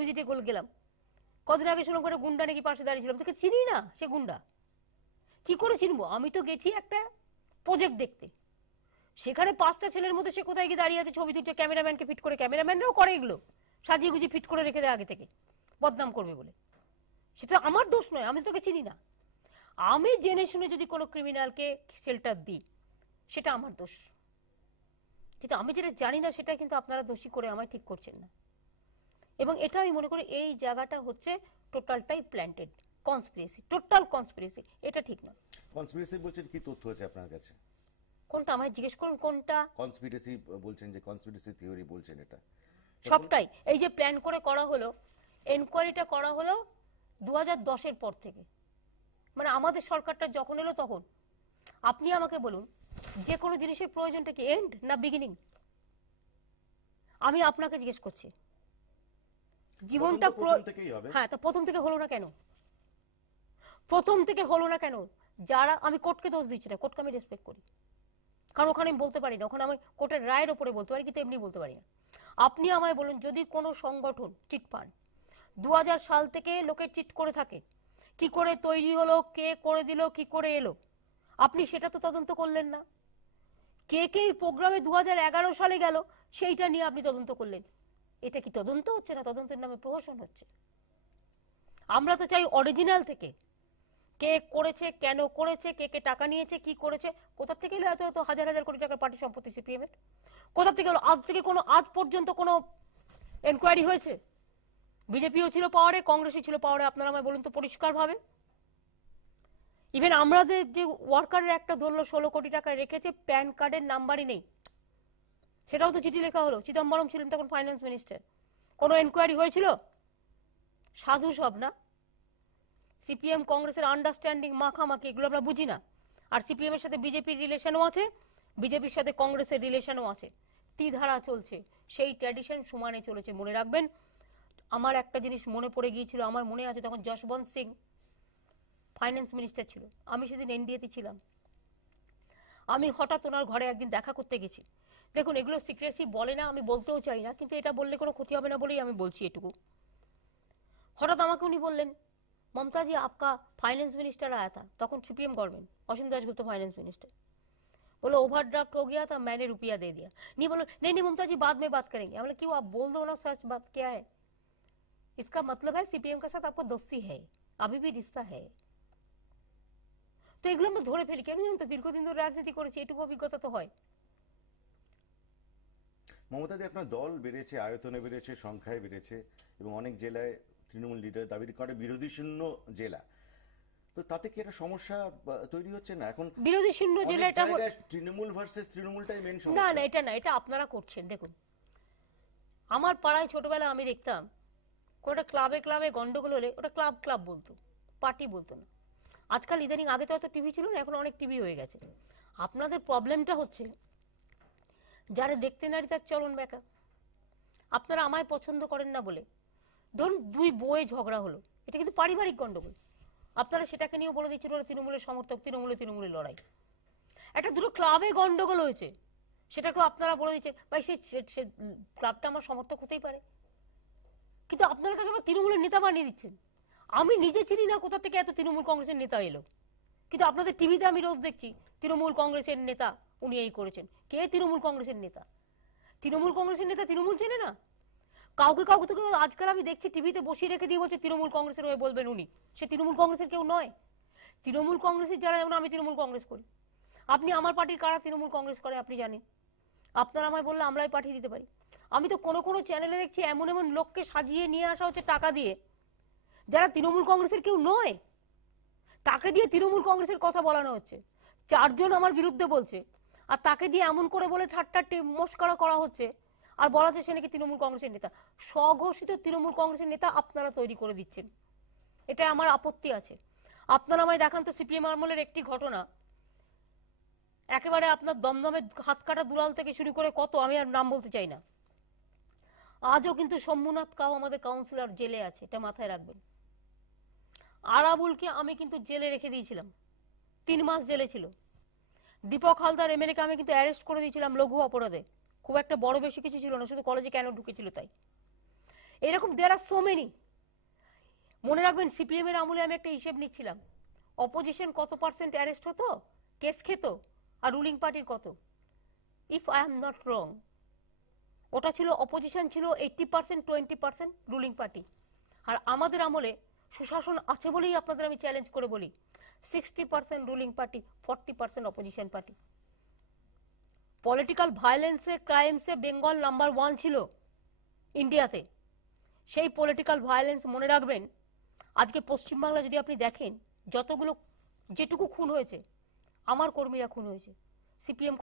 ভিজিটে গেলাম, কদিন আগে শুনলাম করে গুন্ডা নাকি পাশে দাঁড়িয়েছিলাম, তোকে চিনি না, সে গুন্ডা, কি করে চিনবো? আমি তো গেছি একটা প্রজেক্ট দেখতে, সেখানে 5টা ছেলের মধ্যে সে কোথায় গিয়ে দাঁড়িয়ে আছে, ছবি তুলছে, ক্যামেরাম্যানকে ফিট করে, ক্যামেরাম্যানরাও করে এগুলো, সাজিয়ে গুজিয়ে ফিট করে রেখে দেয় আগে থেকে, বদনাম করবে বলে। সেটা আমার দোষ নয়, আমি তোকে চিনি না। আমি জেনে শুনে যদি কোনো ক্রিমিনালকে শেল্টার দিই, সেটা আমার দোষ, কিন্তু আমি যেটা জানি না সেটা কিন্তু আপনারা দোষী করে আমায় ঠিক করছেন না। এবং এটা আমি মনে করি এই জায়গাটা হচ্ছে টোটালটাই প্ল্যান্টেড কনস্পিরেসি, টোটাল কনস্পিরেসি, এটা ঠিক না। কনস্পিরেসি বলছেন, কি তথ্য আছে আপনার কাছে? কোনটা আমায় জিজ্ঞেস করুন, কোনটা? কনস্পিরেসি বলছেন, যে কনস্পিরেসি থিওরি বলছেন, এটা সবটাই এই যে প্ল্যান করে করা হলো, এনকোয়ারিটা করা হলো 2010-এর পর থেকে, মানে আমাদের সরকারটা যখন এলো তখন। আপনি আমাকে বলুন, যে কোনো জিনিসের প্রয়োজনটা কি এন্ড না বিগিনিং? আমি আপনাকে জিজ্ঞেস করছি, জীবনটা হ্যাঁ, তা প্রথম থেকে হলো না কেন? প্রথম থেকে হলো না কেন? যারা, আমি কোর্টকে দোষ দিচ্ছি না, কোর্টকে আমি রেসপেক্ট করি, কারণ ওখানে আমি বলতে পারি না, ওখানে আমি কোর্টের রায়ের উপরে বলতে পারি, কিন্তু এমনি বলতে পারি না। আপনি আমায় বলুন, যদি কোনো সংগঠন চিট ফান্ড 2000 সাল থেকে লোকের চিট করে থাকে, কি করে তৈরি হলো, কে করে দিল, কি করে এলো, আপনি সেটা তো তদন্ত করলেন না। কে কে এই প্রোগ্রামে 2011 সালে গেল, সেইটা নিয়ে আপনি তদন্ত করলেন। এটা কি তদন্ত হচ্ছে না তদন্তের নামে প্রহসন হচ্ছে? আমরা তো চাই অরিজিনাল থেকে, কে করেছে, কেন করেছে, কে কে টাকা নিয়েছে, কি করেছে, কোথা থেকে এলো এত এত হাজার হাজার কোটি টাকার পার্টি সম্পত্তি সিপিএম এর, কোথা থেকে এলো? আজ থেকে কোনো, আজ পর্যন্ত কোনো এনকোয়ারি হয়েছে? বিজেপিও ছিল পাওয়ারে, কংগ্রেসই ছিল পাওয়ারে, আপনারা আমায় বলুন তো পরিষ্কার ভাবে। ইভেন আমাদের যে ওয়ার্কারের একটা ধরলো 16 কোটি টাকা রেখেছে, প্যান কার্ডের নাম্বারই নেই, সেটাও তো চিঠি লেখা হলো। চিদম্বরম ছিলেন তখন ফাইন্যান্স মিনিস্টার, কোনো এনকোয়ারি হয়েছিল? সাধু সব না, সিপিএম কংগ্রেসের আন্ডারস্ট্যান্ডিং মাখামাখি, এগুলো আমরা বুঝি না। আর সিপিএম এর সাথে বিজেপির রিলেশনও আছে, বিজেপির সাথে কংগ্রেসের রিলেশনও আছে, তীধারা চলছে, সেই ট্র্যাডিশন সমানে চলেছে। মনে রাখবেন, আমার একটা জিনিস মনে পড়ে গিয়েছিল, আমার মনে আছে তখন যশবন্ত সিং ফাইন্যান্স মিনিস্টার ছিল, আমি সেদিন এনডিএতে ছিলাম, আমি হঠাৎ ওনার ঘরে একদিন দেখা করতে গেছি। দেখুন, এগুলো সিক্রেসি বলে না, আমি বলতেও চাই না, কিন্তু এটা বললে কোনো ক্ষতি হবে না বলেই আমি বলছি এটুকু। হঠাৎ আমাকে উনি বললেন, ममता जी आपका फाइनेंस मिनिस्टर आया था, तখন सीपीएम गवर्नमेंट, असीम दासगुप्ता फाइनेंस मिनिस्टर, बोलो ओवरड्राफ्ट हो गया था, मैंने रुपया दे दिया। नहीं बोलो नहीं नहीं ममता जी बाद में बात करेंगे। हमने क्यों, आप बोल दो ना सच बात क्या है। इसका मतलब है सीपीएम के साथ आपको दोस्ती है, अभी भी रिश्ता है। তো এগুলো আমরা ধরে ফেলি কেন জানতো, দীর্ঘদিন ধরে রাজনীতি করেছি, এটুকু অভিজ্ঞতা তো হয়। মমতাদি, আপনার দল বেড়েছে, আয়তনে বেড়েছে, সংখ্যায় বেড়েছে, এবং অনেক জেলায় তৃণমূল লিডার দাবি করে বিরোধী শূন্য জেলা, তো তাতে কি একটা সমস্যা তৈরি হচ্ছে না? এখন বিরোধী শূন্য জেলা, এটা তৃণমূল ভার্সেস তৃণমূলটাই মেন সমস্যা। না না, এটা না, এটা আপনারা করছেন। দেখুন, আমার পাড়ায় ছোটবেলায় আমি দেখতাম কোনটা ক্লাবে ক্লাবে গন্ডগোল হলে ওটা ক্লাব ক্লাব বলতো, পার্টি বলতো না। আজকাল ইদানিং, আগে তো হয়তো টিভি ছিল না, এখন অনেক টিভি হয়ে গেছে। আপনাদের প্রবলেমটা হচ্ছে যারা দেখতে নারী তার চলন বেকা। আপনারা আমায় পছন্দ করেন না বলে, ধরুন দুই বউয়ে ঝগড়া হলো, এটা কিন্তু পারিবারিক গন্ডগোল, আপনারা সেটাকে নিয়ে বলে দিচ্ছেন ওরা তৃণমূলের সমর্থক, তৃণমূলের লড়াই। একটা দুটো ক্লাবে গন্ডগোল হয়েছে, সেটাকেও আপনারা বলে দিচ্ছেন ভাই সে ক্লাবটা আমার সমর্থক হতেই পারে, কিন্তু আপনারা তাকে আবার তৃণমূলের নেতা বানিয়ে দিচ্ছেন। আমি নিজে চিনি না কোথা থেকে এত তৃণমূল কংগ্রেসের নেতা এলো, কিন্তু আপনাদের টিভিতে আমি রোজ দেখছি তৃণমূল কংগ্রেসের নেতা উনি এই করেছেন। কে তৃণমূল কংগ্রেসের নেতা? তৃণমূল কংগ্রেসের নেতা তৃণমূল চেনে না? কাউকে কাউকে তো আজকাল আমি দেখছি টিভিতে বসিয়ে রেখে দিয়ে বলছে তৃণমূল কংগ্রেসের হয়ে বলবেন উনি, সে তৃণমূল কংগ্রেসের কেউ নয়। তৃণমূল কংগ্রেসের যারা, যেমন আমি তৃণমূল কংগ্রেস করি, আপনি আমার পার্টির কারা তৃণমূল কংগ্রেস করে আপনি জানেন, আপনারা আমায় বললে আমরাই পাঠিয়ে দিতে পারি। আমি তো কোনো কোনো চ্যানেলে দেখছি এমন এমন লোককে সাজিয়ে নিয়ে আসা হচ্ছে টাকা দিয়ে, যারা তৃণমূল কংগ্রেসের কেউ নয়, তাকে দিয়ে তৃণমূল কংগ্রেসের কথা বলানো হচ্ছে। 4 জন আমার বিরুদ্ধে বলছে, আর তাকে দিয়ে এমন করে বলে ঠাট্টাটি মস্করা করা হচ্ছে, আর বলা হচ্ছে সে নাকি তৃণমূল কংগ্রেসের নেতা। স্বঘোষিত তৃণমূল কংগ্রেসের নেতা আপনারা তৈরি করে দিচ্ছেন, এটা আমার আপত্তি আছে। আপনারা আমায় দেখান তো সিপিএম আমলের একটি ঘটনা, একেবারে আপনার দমদমে হাত কাটা দুলাল থেকে শুরু করে কত, আমি আর নাম বলতে চাই না। আজও কিন্তু শম্ভুনাথ কাউ আমাদের কাউন্সিলর জেলে আছে, এটা মাথায় রাখবেন। আরাবুলকে আমি কিন্তু জেলে রেখে দিয়েছিলাম, 3 মাস জেলে ছিল। দীপক হালদার এমএলএকে আমি কিন্তু অ্যারেস্ট করে দিয়েছিলাম লঘু অপরাধে, খুব একটা বড় বেশি কিছু ছিল না, শুধু কলেজে কেন ঢুকেছিল তাই। এরকম দেয়ার আর সো মেনি। মনে রাখবেন সিপিএম এর আমলে আমি একটা হিসেব নিচ্ছিলাম, অপোজিশন কত পার্সেন্ট অ্যারেস্ট হতো, কেস খেত, আর রুলিং পার্টির কত। If I am not wrong, ওটা ছিল অপোজিশন ছিল 80%, 20% রুলিং পার্টি। আর আমাদের আমলে সুশাসন আছে বলেই আপনাদের আমি চ্যালেঞ্জ করে বলি 60% ruling party, 40% opposition party. Political ভায়োলেন্সে, ক্রাইমসে বেঙ্গল নাম্বার 1 ছিল ইন্ডিয়াতে। সেই পলিটিক্যাল ভায়োলেন্স মনে রাখবেন, আজকে পশ্চিমবাংলা যদি আপনি দেখেন, যেটুকু খুন হয়েছে আমার কর্মীরা খুন হয়েছে, সিপিএম